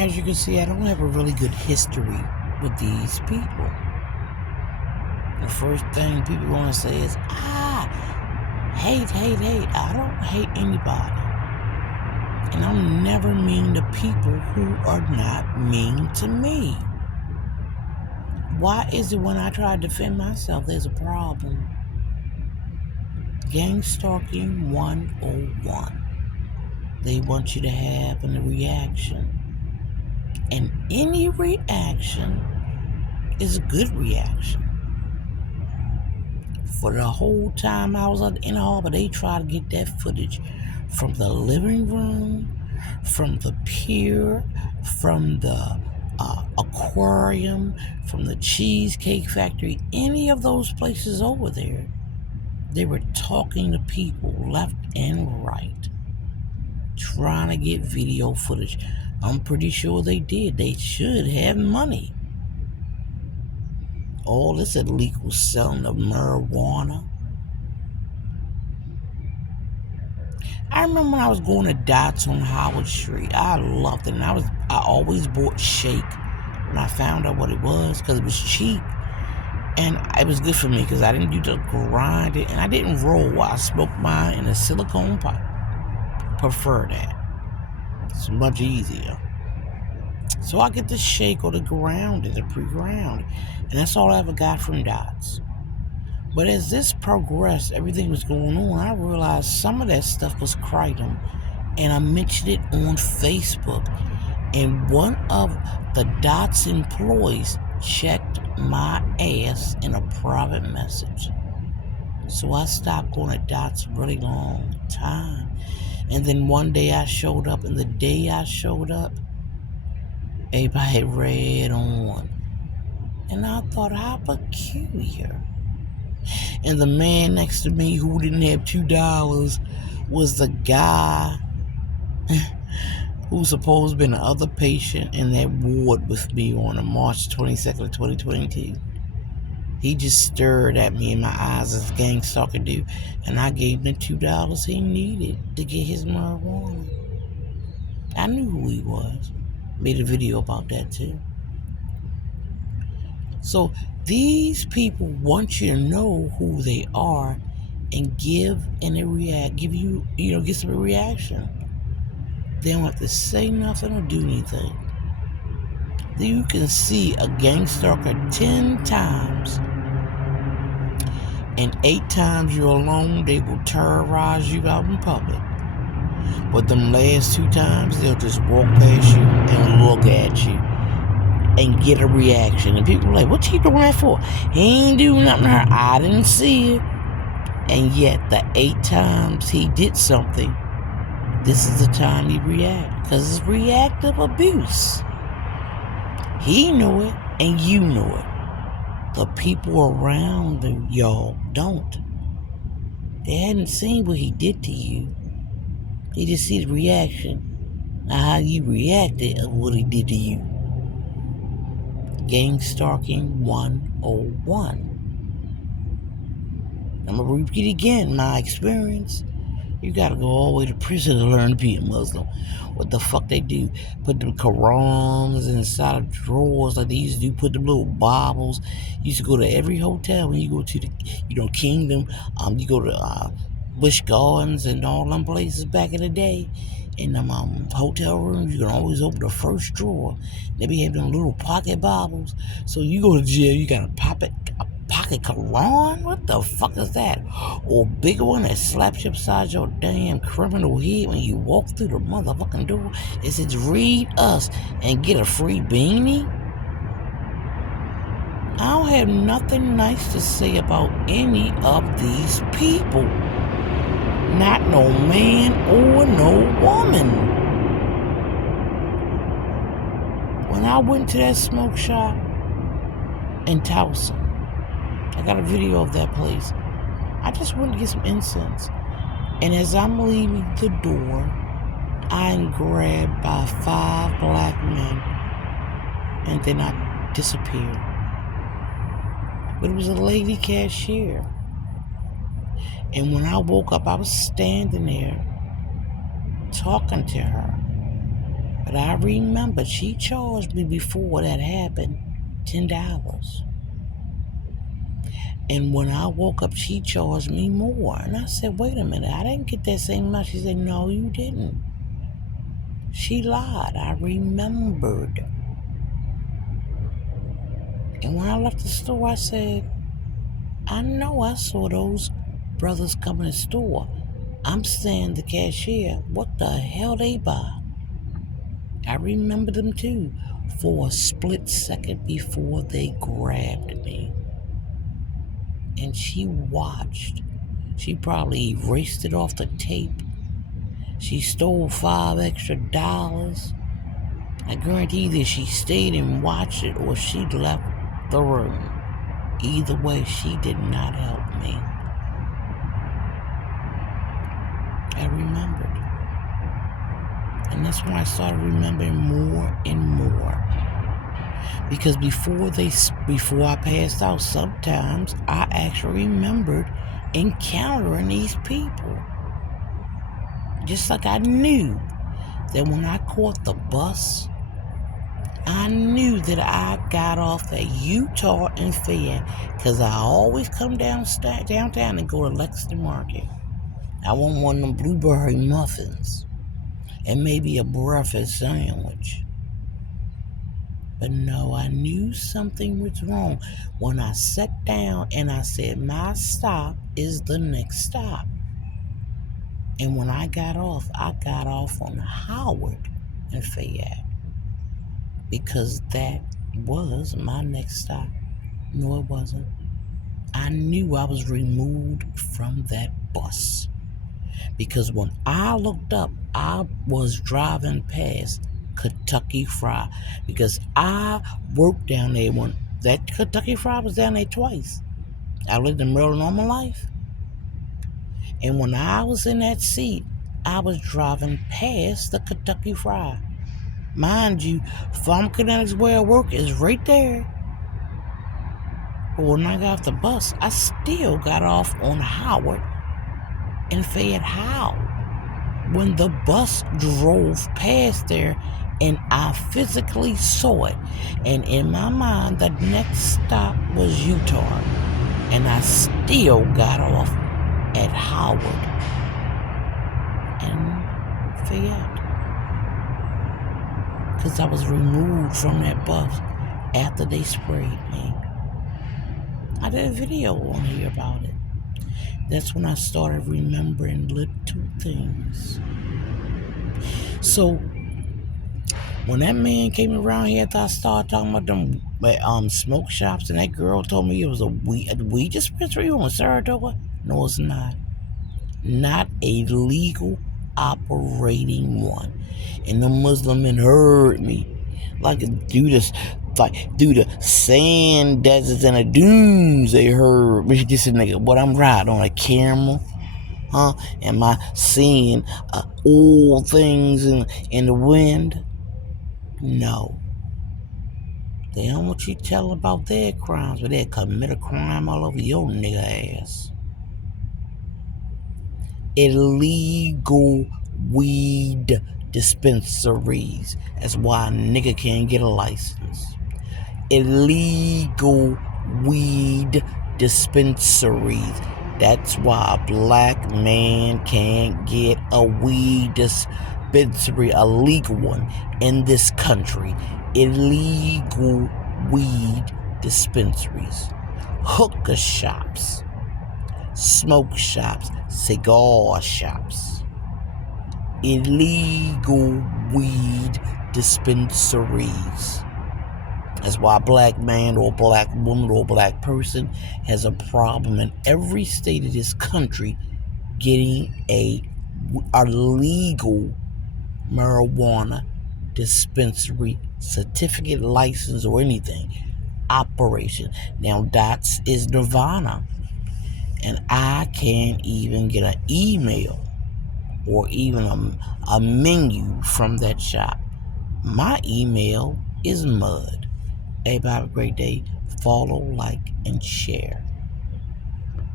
As you can see, I don't have a really good history with these people. The first thing people want to say is, hate. I don't hate anybody. And I'm never mean to people who are not mean to me. Why is it when I try to defend myself, there's a problem? Gang stalking 101. They want you to have a reaction. And any reaction is a good reaction. For the whole time I was in the harbor, they tried to get that footage from the living room, from the pier, from the aquarium, from the Cheesecake Factory, any of those places over there. They were talking to people left and right, trying to get video footage. I'm pretty sure they did. They should have money. All this illegal selling of marijuana. I remember when I was going to Dots on Howard Street. I loved it. And I always bought shake when I found out what it was, because it was cheap. And it was good for me because I didn't do the grind it, and I didn't roll. I smoked mine in a silicone pipe. Prefer that. It's much easier. So I get the shake or the grounded, the pre-ground. And that's all I ever got from Dots. But as this progressed, everything was going on, I realized some of that stuff was kratom. And I mentioned it on Facebook. And one of the Dots employees checked my ass in a private message. So I stopped going to Dots a really long time. And then one day I showed up, and the day I showed up, everybody had red on. And I thought, how peculiar. And the man next to me who didn't have $2 was the guy who's supposed to be the other patient in that ward with me on March 22nd of 2022. He just stared at me in my eyes as GANGSTALKED do, and I gave him the $2 he needed to get his marijuana. I knew who he was. Made a video about that too. So these people want you to know who they are and give you, get some reaction. They don't have to say nothing or do anything. You can see a GANGSTALKED 10 times, and 8 times you're alone, they will terrorize you out in public. But them last 2 times, they'll just walk past you and look at you and get a reaction. And people are like, what you doing that for? He ain't doing nothing to her. I didn't see it. And yet, the 8 times he did something, this is the time he react. Because it's reactive abuse. He know it, and you know it. The people around y'all don't. They hadn't seen what he did to you. They just see the reaction. Now how you reacted of what he did to you. GANGSTALKED 101. I'm going to repeat again my experience. You got to go all the way to prison to learn to be a Muslim. What the fuck they do? Put them Qurans inside of drawers like they used to do. Put them little Bibles. You used to go to every hotel when you go to the, Kingdom. You go to Busch Gardens and all them places back in the day. In them hotel rooms, you can always open the first drawer. They be having them little pocket Bibles. So you go to jail, you got a pocket Quran? What the fuck is that? Or a bigger one that slaps you upside your damn criminal head when you walk through the motherfucking door. It says, read us and get a free beanie. I don't have nothing nice to say about any of these people. Not no man or no woman. When I went to that smoke shop in Towson, I got a video of that place. I just went to get some incense. And as I'm leaving the door, I'm grabbed by 5 black men. And then I disappeared. But it was a lady cashier. And when I woke up, I was standing there talking to her. But I remember she charged me before that happened $10. And when I woke up, she charged me more. And I said, wait a minute, I didn't get that same amount. She said, no, you didn't. She lied. I remembered. And when I left the store, I said, I know I saw those brothers come in the store. I'm saying the cashier, what the hell they buy? I remember them too for a split second before they grabbed me. And she watched. She probably erased it off the tape. She stole $5 extra. I guarantee either she stayed and watched it or she left the room. Either way, she did not help me. I remembered. And that's when I started remembering more and more. Because before I passed out, sometimes I actually remembered encountering these people. Just like I knew that when I caught the bus, I knew that I got off at Utah and Fayette because I always come downtown and go to Lexington Market. I want one of them blueberry muffins and maybe a breakfast sandwich. But no, I knew something was wrong when I sat down and I said, my stop is the next stop. And when I got off on Howard and Fayette because that was my next stop. No, it wasn't. I knew I was removed from that bus because when I looked up, I was driving past Kentucky Fried because I worked down there when that Kentucky Fried was down there twice. I lived in Maryland all my life. And when I was in that seat, I was driving past the Kentucky Fried. Mind you, pharmacokinetics where I work is right there. But when I got off the bus, I still got off on Howard and Fayette. How? When the bus drove past there and I physically saw it. And in my mind, the next stop was Utah. And I still got off at Howard and Fayette. Because I was removed from that bus after they sprayed me. I did a video on here about it. That's when I started remembering little things. So, when that man came around here after I started talking about them smoke shops, and that girl told me it was a weed dispensary on Saratoga, no, it's not. Not a legal operating one. And the Muslim men heard me. Like through the sand deserts and the dunes, they heard me. This nigga, what I'm riding on a camel, huh? Am I seeing old things in the wind? No. They don't want you telling about their crimes, but they'll commit a crime all over your nigga ass. Illegal weed dispensaries. That's why a nigga can't get a license. Illegal weed dispensaries. That's why a black man can't get a weed dispensary, a legal one in this country. Illegal weed dispensaries. Hookah shops. Smoke shops. Cigar shops. Illegal weed dispensaries. That's why a black man or a black woman or a black person has a problem in every state of this country getting a legal marijuana dispensary certificate, license, or anything. Operation. Now, that's is Nirvana. And I can't even get an email or even a menu from that shop. My email is mud. Everybody have a great day. Follow, like, and share.